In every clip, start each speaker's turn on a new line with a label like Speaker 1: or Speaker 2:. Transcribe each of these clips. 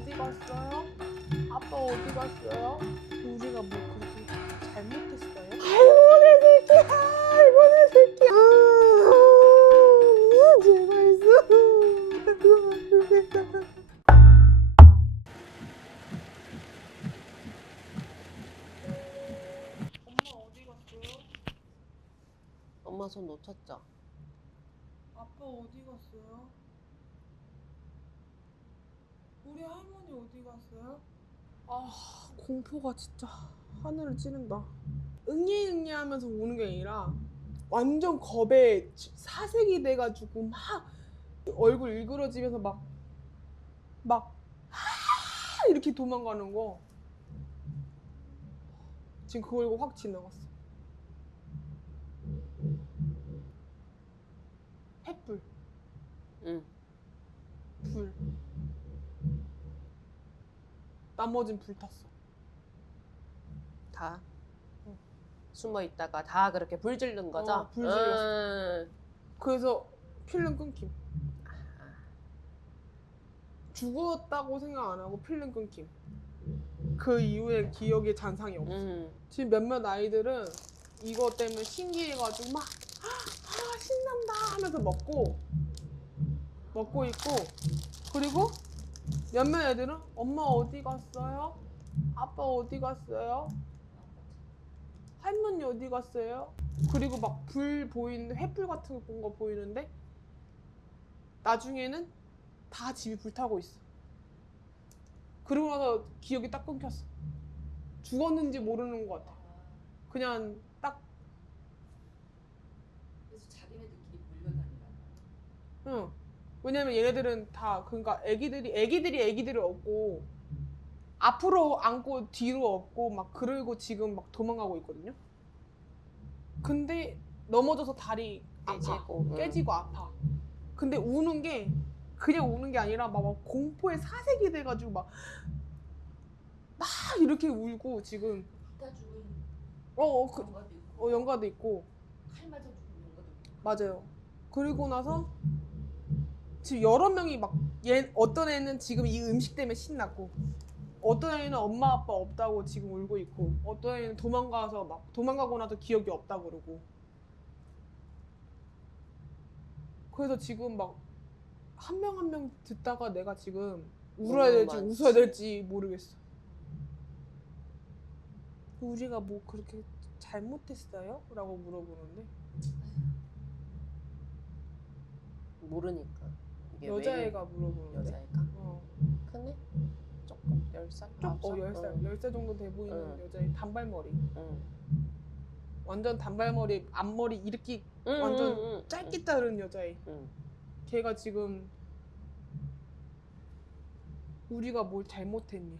Speaker 1: 어디 갔어요? 아빠 어디 갔어요? 우리가 뭐 그렇게 잘못했어요? 아이고 내 새끼야 아이고 내 새끼야 아, 제발 있어 엄마 어디 갔어요?
Speaker 2: 엄마 손 놓쳤죠?
Speaker 1: 아빠 어디 갔어요? 우리 할머니 어디 갔어요? 아 공포가 진짜 하늘을 찌른다. 응예응예 하면서 우는 게 아니라 완전 겁에 사색이 돼가지고 막 얼굴 일그러지면서 막막 아! 이렇게 도망가는 거. 지금 이거 확 지나갔어. 횃불.
Speaker 2: 응.
Speaker 1: 불. 나머진 불탔어.
Speaker 2: 다
Speaker 1: 응.
Speaker 2: 숨어 있다가 다 그렇게 불 지른 거죠?
Speaker 1: 어, 불 질렀어.
Speaker 2: 음.
Speaker 1: 그래서 필름 끊김. 죽었다고 생각 안 하고 필름 끊김. 그 이후에 기억에 잔상이 없어.
Speaker 2: 음.
Speaker 1: 지금 몇몇 아이들은 이거 때문에 신기해가지고 막 아, 아, 신난다 하면서 먹고 먹고 있고 그리고 몇몇 애들은 엄마 어디 갔어요? 아빠 어디 갔어요? 할머니 어디 갔어요? 그리고 막 불 보이는데 횃불 같은 거 보이는데 나중에는 다 집이 불타고 있어. 그러고 나서 기억이 딱 끊겼어. 죽었는지 모르는 것 같아. 그냥 딱
Speaker 3: 그래서 자기네들끼리 몰려다니라.
Speaker 1: 응. 왜냐면 얘네들은 다 그러니까 애기들이 애기들이 애기들을 얻고 앞으로 안고 뒤로 얻고 막 그러고 지금 막 도망가고 있거든요. 근데 넘어져서 다리 아파.
Speaker 2: 깨지고, 응.
Speaker 1: 깨지고 아파. 근데 우는 게 그냥 우는 게 아니라 막, 막 공포에 사색이 돼가지고 막 막 이렇게 울고 지금
Speaker 3: 이따 죽은
Speaker 1: 어, 어, 그,
Speaker 3: 영가도 있고
Speaker 1: 어 연가도 있고
Speaker 3: 칼 맞아 죽은 영가도 있고
Speaker 1: 맞아요. 그리고 나서 지금 여러 명이 막 얘 어떤 애는 지금 이 음식 때문에 신났고 어떤 애는 엄마 아빠 없다고 지금 울고 있고 어떤 애는 도망가서 막 도망가고 나서 기억이 없다 그러고 그래서 지금 막 한 명 한 명 듣다가 내가 지금 울어야
Speaker 2: 너무
Speaker 1: 될지
Speaker 2: 많지.
Speaker 1: 웃어야 될지 모르겠어. 우리가 뭐 그렇게 잘못했어요? 라고 물어보는데
Speaker 2: 모르니까. 이게
Speaker 1: 여자애가 물어보는데
Speaker 2: 여자애가?
Speaker 1: 어,
Speaker 2: 크네? 조금? 열 살?
Speaker 1: 좀,
Speaker 2: 아홉
Speaker 1: 어,
Speaker 2: 살?
Speaker 1: 10살,
Speaker 2: 응.
Speaker 1: 10살 정도 돼 보이는
Speaker 2: 응.
Speaker 1: 여자애 단발머리
Speaker 2: 응.
Speaker 1: 완전 단발머리 앞머리 이렇게
Speaker 2: 응,
Speaker 1: 완전
Speaker 2: 응, 응,
Speaker 1: 짧게 자른 여자애
Speaker 2: 응.
Speaker 1: 걔가 지금 우리가 뭘 잘못했니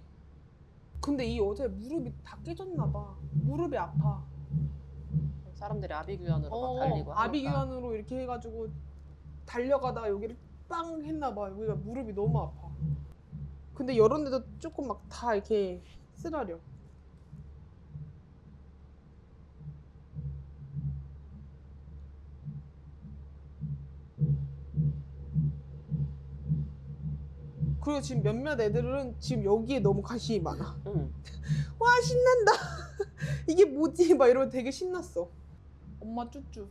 Speaker 1: 근데 이 여자애 무릎이 다 깨졌나 봐 무릎이 아파
Speaker 2: 사람들이 아비규환으로
Speaker 1: 어,
Speaker 2: 막 달리고 하니까.
Speaker 1: 아비규환으로 이렇게 해가지고 달려가다가 여기를 빵 했나 봐. 여기가 무릎이 너무 아파. 근데 이런 데도 조금 막 다 이렇게 쓰라려. 그리고 지금 몇몇 애들은 지금 여기에 너무 관심이 많아.
Speaker 2: 응.
Speaker 1: 와 신난다. 이게 뭐지? 막 이러면 되게 신났어. 엄마 쭈쭈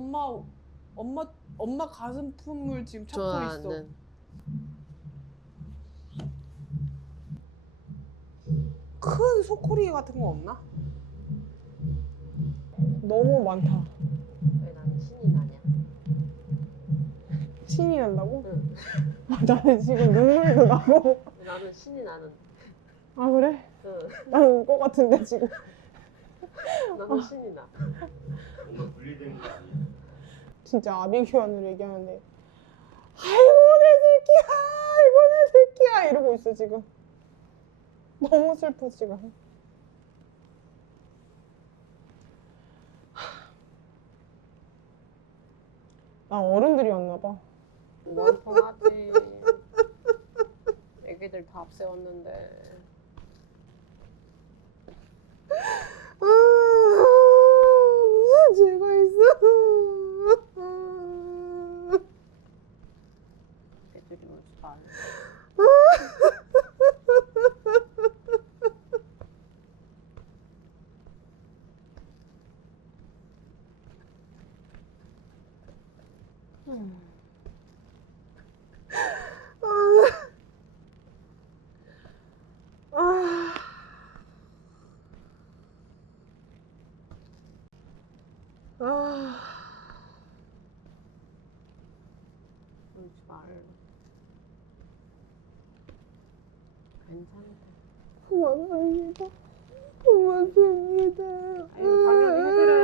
Speaker 1: 엄마 엄마 엄마 가슴 품을 지금 찾고 있어
Speaker 2: 좋아하는.
Speaker 1: 큰 소쿠리 같은 거 없나? 너무 많다
Speaker 2: 왜 나는 신이 나냐?
Speaker 1: 신이 난다고?
Speaker 2: 응.
Speaker 1: 아, 나는 지금 눈물도 나고
Speaker 2: 나는 신이 나는.
Speaker 1: 아 그래?
Speaker 2: 응.
Speaker 1: 나는 울것 같은데 지금
Speaker 2: 나는 신이 나.
Speaker 4: 뭔가 분리된 거 아니야?
Speaker 1: 진짜 아비규환으로 얘기하는데 아이고 내 새끼야 아이고 내 새끼야 이러고 있어 지금 너무 슬퍼 지금 나 어른들이었나
Speaker 2: 봐뭔 통하지. 애기들 다 앞세웠는데.
Speaker 1: 아, 무슨 죄가 있어
Speaker 2: 애들이 울지 말. 괜찮대.
Speaker 1: 고맙습니다. 고맙습니다. 고맙습니다.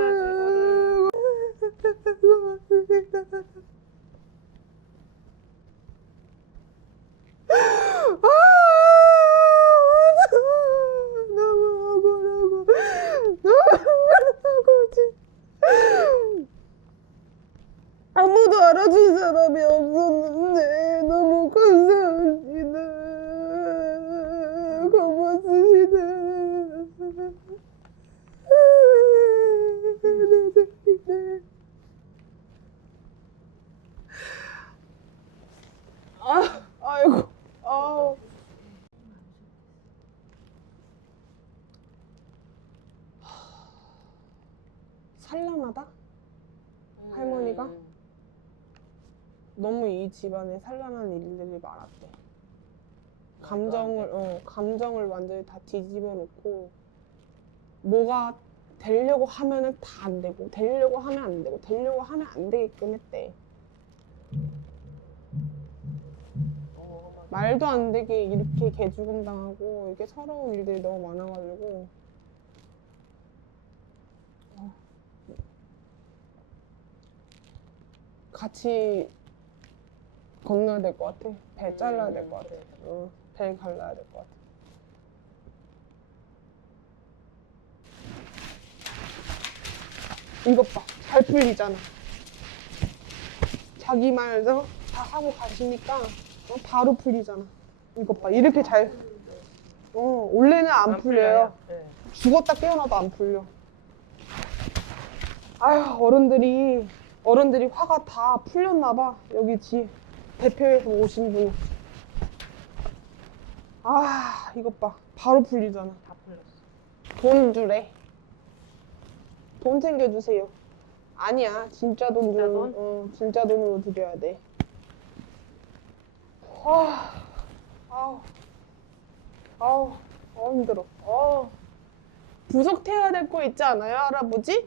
Speaker 1: 아무도 알아준 사람이 없었는데 너무 감사합니다. 고맙습니다. 네. 아, 아이고, 아우. 산란하다? 할머니가?
Speaker 2: 음.
Speaker 1: 너무 이 집안에 산란한 일들이 많았대. 감정을 어 감정을 완전히 다 뒤집어 놓고 뭐가 되려고 하면은 다 안 되고 되려고 하면 안 되고 되려고 하면 안 되게끔 했대.
Speaker 2: 어.
Speaker 1: 말도 안 되게 이렇게 개죽음 당하고 이게 서러운 일들이 너무 많아가지고 같이 건너야 될 것 같아. 배 잘라야 될 것 같아. 어, 배 갈라야 될 것 같아. 이것 봐. 잘 풀리잖아. 자기 말도 다 하고 가시니까 어, 바로 풀리잖아. 이것 봐. 이렇게 잘. 어, 원래는 안, 풀려요.
Speaker 2: 네.
Speaker 1: 죽었다 깨어나도 안 풀려. 아휴, 어른들이, 어른들이 화가 다 풀렸나 봐. 여기 지, 대표에서 오신 분이. 아, 이것 봐. 바로 풀리잖아.
Speaker 2: 다 풀렸어.
Speaker 1: 돈 주래. 돈 챙겨주세요. 아니야, 진짜 돈
Speaker 2: 진짜
Speaker 1: 주는,
Speaker 2: 돈?
Speaker 1: 어, 진짜 돈으로 드려야 돼. 아, 아우, 아우, 어, 힘들어. 어. 부석 태워야 될 거 있지 않아요, 할아버지?